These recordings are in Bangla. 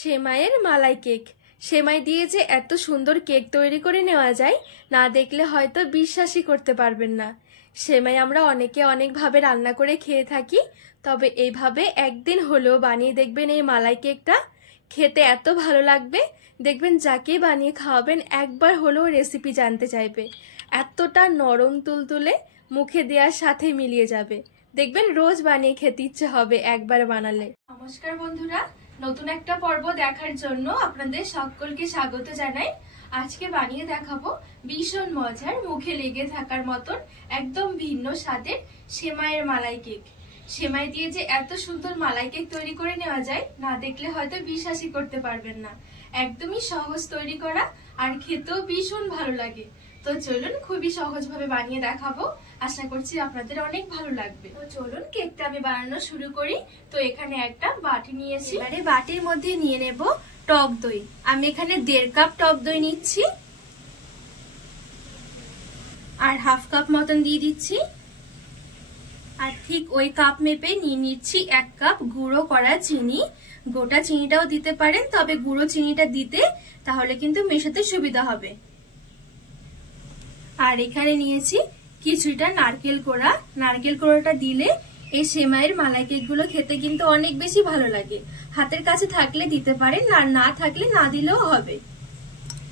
সেমাইয়ের মালাই কেক। সেমাই দিয়ে যে এত সুন্দর কেক তৈরি করে নেওয়া যায়, না দেখলে হয়তো বিশ্বাসই করতে পারবেন না। সেমাই আমরা অনেকে অনেকভাবে রান্না করে খেয়ে থাকি, তবে এইভাবে একদিন হলেও বানিয়ে দেখবেন এই মালাই কেকটা। খেতে এত ভালো লাগবে, দেখবেন যাকে বানিয়ে খাওয়াবেন একবার হলেও রেসিপি জানতে চাইবে। এতটা নরম তুলতুলে, মুখে দেওয়ার সাথে মিলিয়ে যাবে। দেখবেন রোজ বানিয়ে খেতে ইচ্ছে হবে একবার বানালে। নমস্কার বন্ধুরা, নতুন একটা পর্ব দেখার জন্য আপনাদের সকলকে স্বাগত জানাই। আজকে বানিয়ে দেখাবো ভীষণ মজার, মুখে লেগে থাকার মতন একদম ভিন্ন স্বাদের সেমাইয়ের মালাই কেক। সেমাই দিয়ে যে এত সুন্দর মালাই কেক তৈরি করে নেওয়া যায়, না দেখলে হয়তো বিশ্বাসই করতে পারবেন না। একদমই সহজ তৈরি করা, আর খেতেও ভীষণ ভালো লাগে। তো চলুন খুবই সহজভাবে বানিয়ে দেখাবো, আশা করছি আপনাদের অনেক ভালো লাগবে। তো চলুন কেকটা আমি বানানো শুরু করি। তো এখানে একটা বাটি নিয়েছি, এবারে বাটির মধ্যে নিয়ে নেব টক দই। আমি এখানে 1.5 কাপ টক দই নিচ্ছি, আর 1/2 কাপ মতন দিয়ে দিচ্ছি। আর ঠিক ওই কাপ মেপে নিয়ে নিচ্ছি 1 কাপ গুঁড়ো করা চিনি। গোটা চিনিটাও দিতে পারেন, তবে গুঁড়ো চিনিটা দিতে তাহলে কিন্তু মেশাতে সুবিধা হবে। আর এখানে নিয়েছি কিছুটা নারকেল কোড়া। নারকেল কোড়াটা দিলে এই সেমাইয়ের মালাই কেক গুলো খেতে কিন্তু অনেক বেশি ভালো লাগে। হাতের কাছে থাকলে দিতে পারেন, আর না থাকলে না দিলেও হবে।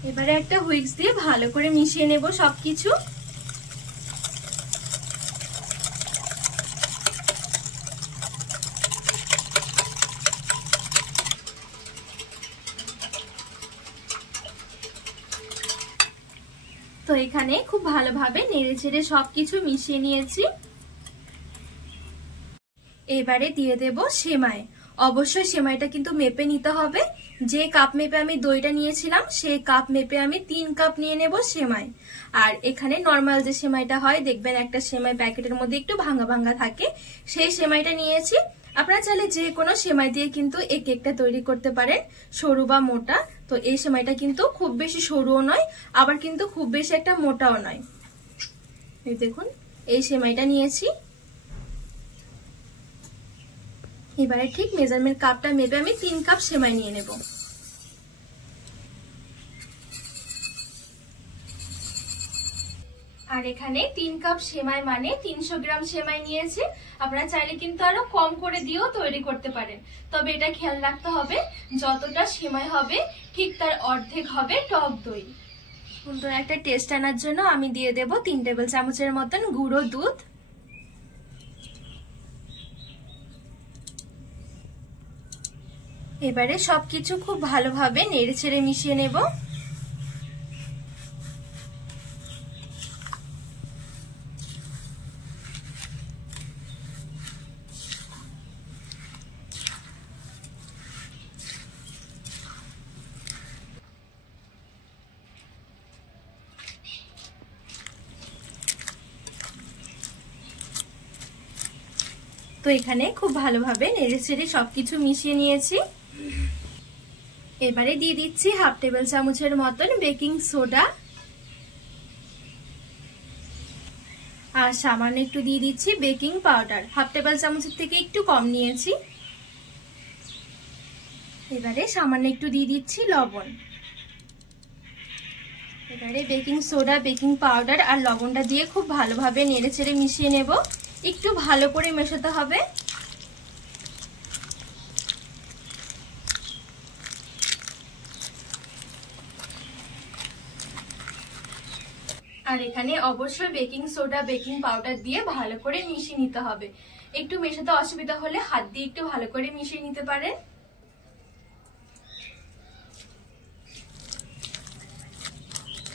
এবারে একটা হুইস্ক দিয়ে ভালো করে মিশিয়ে নেব সবকিছু। তো এখানে খুব ভালোভাবে নেড়ে চেড়ে সবকিছু মিশিয়ে নিয়েছি। এবারে দিয়ে দেব সেমাই। অবশ্যই সেমাইটা কিন্তু মেপে নিতে হবে। যে কাপ মেপে আমি দইটা নিয়েছিলাম, সেই কাপ মেপে আমি 3 কাপ নিয়ে নেব সেমাই। আর এখানে নর্মাল যে সেমাইটা হয়, দেখবেন একটা সেমাই প্যাকেটের মধ্যে একটু ভাঙা ভাঙা থাকে, সেই সেমাইটা নিয়েছি। আপনারা চাইলে যে কোনো সেমাই দিয়ে কিন্তু এই কেকটা তৈরি করতে পারেন, সরু বা মোটা। তো এই সেমাইটা কিন্তু খুব বেশি সরুও নয়, আবার কিন্তু খুব বেশি একটা মোটাও নয়। এই দেখুন, এই সেমাইটা নিয়েছি। এবারে ঠিক মেজারমেন্ট কাপটা মেপে আমি 3 কাপ সেমাই নিয়ে নেব। আর এখানে 3 কাপ সেমাই মানে 300 গ্রাম সেমাই নিয়েছে। আপনারা চাইলে কিন্তু আরো কম করে দিয়েও তৈরি করতে পারেন, তবে এটা খেয়াল রাখতে হবে যতটা সেমাই হবে ঠিক তার অর্ধেক হবে টক দই। সুন্দর একটা টেস্ট আনার জন্য আমি দিয়ে দেব 3 টেবিল চামচের মতন গুঁড়ো দুধ। এবারে সবকিছু খুব ভালোভাবে নেড়ে চেড়ে মিশিয়ে নেব। তো এখানে খুব ভালোভাবে নেড়ে চেড়ে সবকিছু মিশিয়ে নিয়েছি। এবারে দিয়ে দিচ্ছি 1/2 টেবিল চামচের মতন বেকিং সোডা, আর সামান্য একটু দিয়ে দিচ্ছি বেকিং পাউডার। 1/2 টেবিল চামচের থেকে একটু কম নিয়েছি। এবারে সামান্য একটু দিয়ে দিচ্ছি লবণ। এবারে বেকিং সোডা, বেকিং পাউডার আর লবণটা দিয়ে খুব ভালোভাবে নেড়ে চেড়ে মিশিয়ে নেব। একটু ভালো করে মেশাতে হবে। আর এখানে অবশ্যই বেকিং সোডা, বেকিং পাউডার দিয়ে ভালো করে মিশিয়ে নিতে হবে। একটু মেশাতে অসুবিধা হলে হাত দিয়ে একটু ভালো করে মিশিয়ে নিতে পারেন।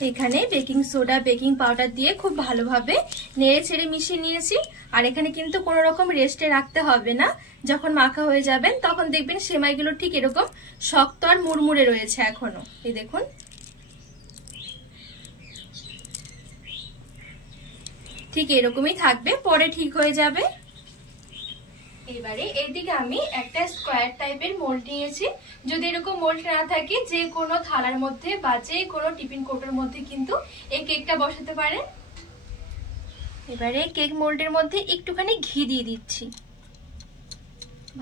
এখানে বেকিং সোডা, বেকিং পাউডার দিয়ে খুব ভালোভাবে নেড়ে ছেড়ে মিশিয়ে নিয়েছি। আর এখানে কিন্তু কোনো রকম রেস্টে রাখতে হবে না। যখন মাখা হয়ে যাবেন তখন দেখবেন সেমাইগুলো ঠিক এরকম শক্ত আর মুড়মুড়ে রয়েছে এখনো। এই দেখুন, ঠিক এরকমই থাকবে, পরে ঠিক হয়ে যাবে। এবারে এদিকে আমি একটা স্কোয়ার টাইপের মোল্ড নিয়েছি। যদি এরকম মোল্ড না থাকে, যে কোনো থালার মধ্যে বা যে কোনো টিফিন কৌটোর মধ্যে কিন্তু এই কেকটা বসাতে পারেন। এবারে কেক মোল্ডের মধ্যে একটুখানি ঘি দিয়ে দিচ্ছি।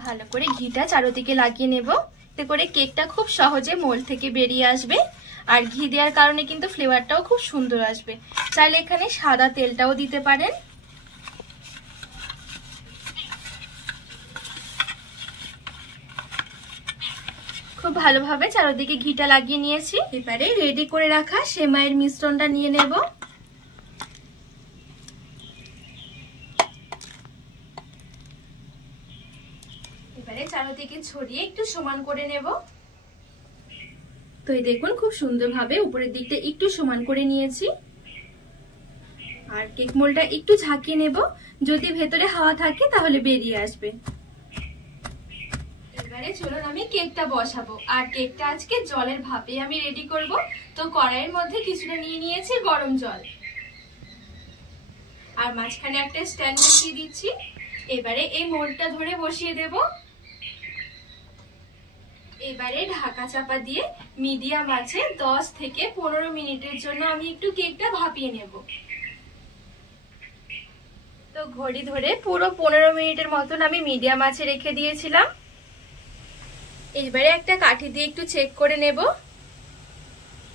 ভালো করে ঘিটা চারদিকে লাগিয়ে নেব। এতে করে কেকটা খুব সহজে মোল্ড থেকে বেরিয়ে আসবে। আর ঘি দেওয়ার কারণে কিন্তু ফ্লেভারটাও খুব সুন্দর আসবে। চাইলে এখানে সাদা তেলটাও দিতে পারেন। খুব ভালোভাবে চারদিকে ঘিটা লাগিয়ে নিয়েছি। এবারে রেডি করে রাখা সেমাইয়ের মিশ্রণটা নিয়ে নেব। এবারে চারদিকে ছড়িয়ে একটু সমান করে নেব। তো এই দেখুন খুব সুন্দরভাবে উপরের দিকটা একটু সমান করে নিয়েছি। আর কেক মোল্ডটা একটু ঝাঁকিয়ে নেব, যদি ভেতরে হাওয়া থাকে তাহলে বেরিয়ে আসবে। এবারে চলুন আমি কেকটা বসাবো। আর কেকটা আজকে জলের ভাপে আমি রেডি করব। তো কড়াইয়ের মধ্যে কিছুটা নিয়ে নিয়েছি গরম জল, আর মাঝখানে একটা স্ট্যান্ড বসিয়ে দিচ্ছি। এবারে এই মোল্ডটা ধরে বসিয়ে দেব। এবারে ঢাকা চাপা দিয়ে মিডিয়াম আঁচে 10 থেকে 15 মিনিটের জন্য আমি একটু কেকটা ভাপিয়ে নেব। তো ঘড়ি ধরে পুরো 15 মিনিটের মতন আমি মিডিয়াম আঁচে রেখে দিয়েছিলাম। এবারে একটা কাঠি দিয়ে একটু চেক করে নেব।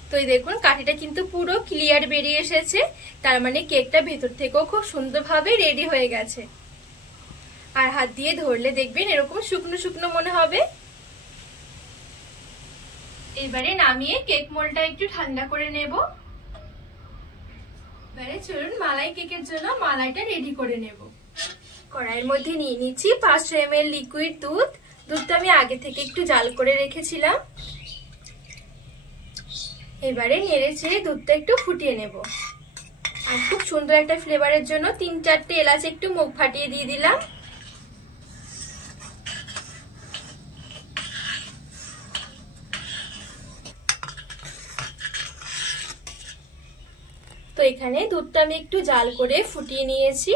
তো এই দেখুন কাঠিটা কিন্তু পুরো ক্লিয়ার বেরিয়ে এসেছে, তার মানে কেকটা ভেতর থেকেও খুব সুন্দরভাবে রেডি হয়ে গেছে। আর হাত দিয়ে ধরলে দেখবেন এরকম শুকনো শুকনো মনে হবে। এবারে নামিয়ে কেক মোল্ডটা একটু ঠান্ডা করে নেব। এবারে চলুন মালাই কেকের জন্য মালাইটা রেডি করে নেব। কড়াইয়ের মধ্যে নিয়ে নিচ্ছি 500 ml লিকুইড দুধ। দুধটা আমি আগে থেকে একটু জাল করে রেখেছিলাম। এবারে নেড়ে চেড়ে দুধটা একটু ফুটিয়ে নেব। আর খুব সুন্দর একটা ফ্লেভারের জন্য 3-4টে এলাচ একটু মুখ ফাটিয়ে দিয়ে দিলাম। তো এখানে দুধটা আমি একটু জাল করে ফুটিয়ে নিয়েছি।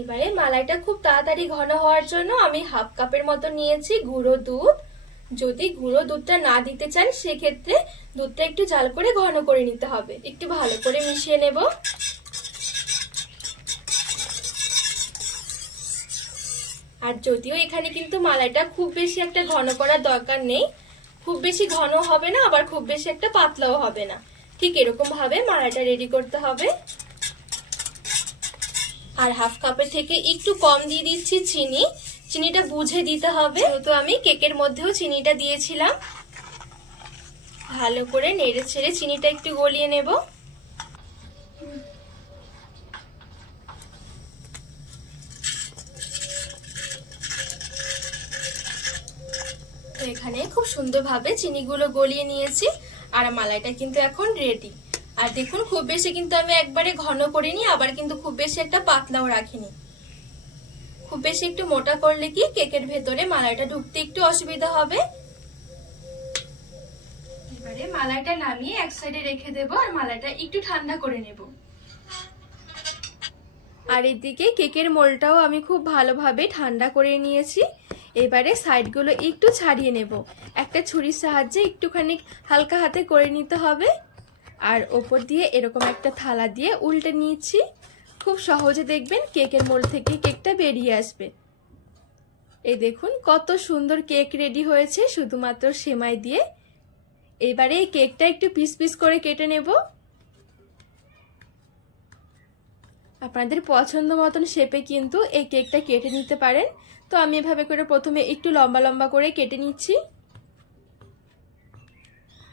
এবারে মালাইটা খুব তাড়াতাড়ি ঘন হওয়ার জন্য আমি হাফ কাপের মতো নিয়েছি গুঁড়ো দুধ। যদি গুঁড়ো দুধটা না দিতে চান সেক্ষেত্রে দুধটা একটু জাল করে ঘন করে নিতে হবে। একটু ভালো করে মিশিয়ে নেব। আর যদিও এখানে কিন্তু মালাইটা খুব বেশি একটা ঘন করার দরকার নেই, খুব বেশি ঘন হবে না আবার খুব বেশি একটা পাতলাও হবে না, ঠিক এরকম ভাবে মালাইটা রেডি করতে হবে। আর হাফ কাপের থেকে একটু কম দিয়ে দিচ্ছি চিনি। চিনিটা বুঝে দিতে হবে, যেহেতু আমি কেকের মধ্যেও চিনিটা দিয়েছিলাম। ভালো করে নেড়ে ছেড়ে চিনিটা একটু গলিয়ে নেব। এখানে খুব সুন্দরভাবে চিনিগুলো গলিয়ে নিয়েছি আর মালাইটা কিন্তু এখন রেডি। আর দেখুন খুব বেশি কিন্তু আমি একবারে ঘন করিনি, আবার কিন্তু খুব বেশি একটা পাতলাও রাখিনি। খুব বেশি একটু মোটা করলে কি কেকের ভেতরে মালাইটা ঢুকতে একটু অসুবিধা হবে। এবারে মালাইটা নামিয়ে এক সাইডে রেখে দেব আর মালাইটা একটু ঠান্ডা করে নেব। আর এদিকে কেকের মোল্ডটাও আমি খুব ভালোভাবে ঠান্ডা করে নিয়েছি। এবারে সাইডগুলো একটু ছাড়িয়ে নেব। একটা ছুরির সাহায্যে একটুখানি হালকা হাতে করে নিতে হবে। আর ওপর দিয়ে এরকম একটা থালা দিয়ে উল্টে নিয়েছি। খুব সহজে দেখবেন কেকের মোল্ড থেকে কেকটা বেরিয়ে আসবে। এই দেখুন কত সুন্দর কেক রেডি হয়েছে শুধুমাত্র সেমাই দিয়ে। এবারে এই কেকটা একটু পিস পিস করে কেটে নেব। আপনাদের পছন্দ মতন শেপে কিন্তু এই কেকটা কেটে নিতে পারেন। তো আমি এভাবে করে প্রথমে একটু লম্বা লম্বা করে কেটে নিচ্ছি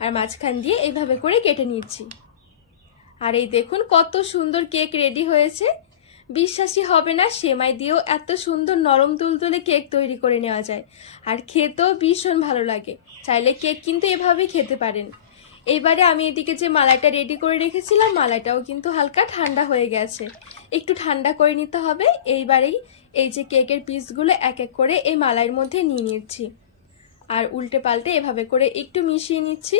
আর মাঝখান দিয়ে এইভাবে করে কেটে নিচ্ছি। আর এই দেখুন কত সুন্দর কেক রেডি হয়েছে। বিশ্বাসই হবে না সেমাই দিয়েও এত সুন্দর নরম তুলতুলে কেক তৈরি করে নেওয়া যায়। আর খেতেও ভীষণ ভালো লাগে। চাইলে কেক কিন্তু এভাবেই খেতে পারেন। এইবারে আমি এদিকে যে মালাইটা রেডি করে রেখেছিলাম মালাইটাও কিন্তু হালকা ঠান্ডা হয়ে গেছে, একটু ঠান্ডা করে নিতে হবে। এইবারেই এই যে কেকের পিসগুলো এক এক করে এই মালাইয়ের মধ্যে নিয়ে নিচ্ছি আর উল্টে পাল্টে এভাবে করে একটু মিশিয়ে নিচ্ছি।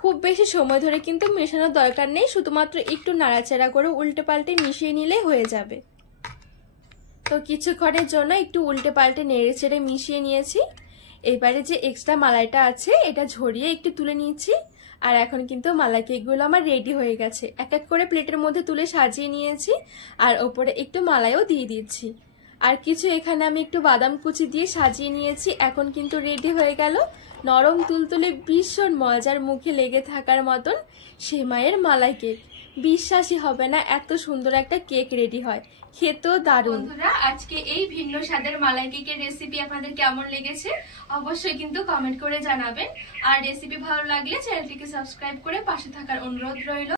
খুব বেশি সময় ধরে কিন্তু মেশানোর দরকার নেই, শুধুমাত্র একটু নাড়াচাড়া করে উল্টে পাল্টে মিশিয়ে নিলে হয়ে যাবে। তো কিছুক্ষণের জন্য একটু উল্টে পাল্টে নেড়ে চেড়ে মিশিয়ে নিয়েছি। এবারে যে এক্সট্রা মালাইটা আছে এটা ঝরিয়ে একটু তুলে নিয়েছি। আর এখন কিন্তু মালাই কেকগুলো আমার রেডি হয়ে গেছে। এক এক করে প্লেটের মধ্যে তুলে সাজিয়ে নিয়েছি আর ওপরে একটু মালাইও দিয়ে দিচ্ছি। আর কিছু এখানে আমি একটু বাদাম কুচি দিয়ে সাজিয়ে নিয়েছি। এখন কিন্তু রেডি হয়ে গেল নরম তুলতুলে ভীষণ মজার, মুখে লেগে থাকার মতন সেমাইয়ের মালাই কেক। বিশ্বাসই হবে না এত সুন্দর একটা কেক রেডি হয়, খেতেও দারুণ। বন্ধুরা, আজকে এই ভিন্ন স্বাদের মালাই কেকের রেসিপি আপনাদের কেমন লেগেছে অবশ্যই কিন্তু কমেন্ট করে জানাবেন। আর রেসিপি ভালো লাগলে চ্যানেলটিকে সাবস্ক্রাইব করে পাশে থাকার অনুরোধ রইল।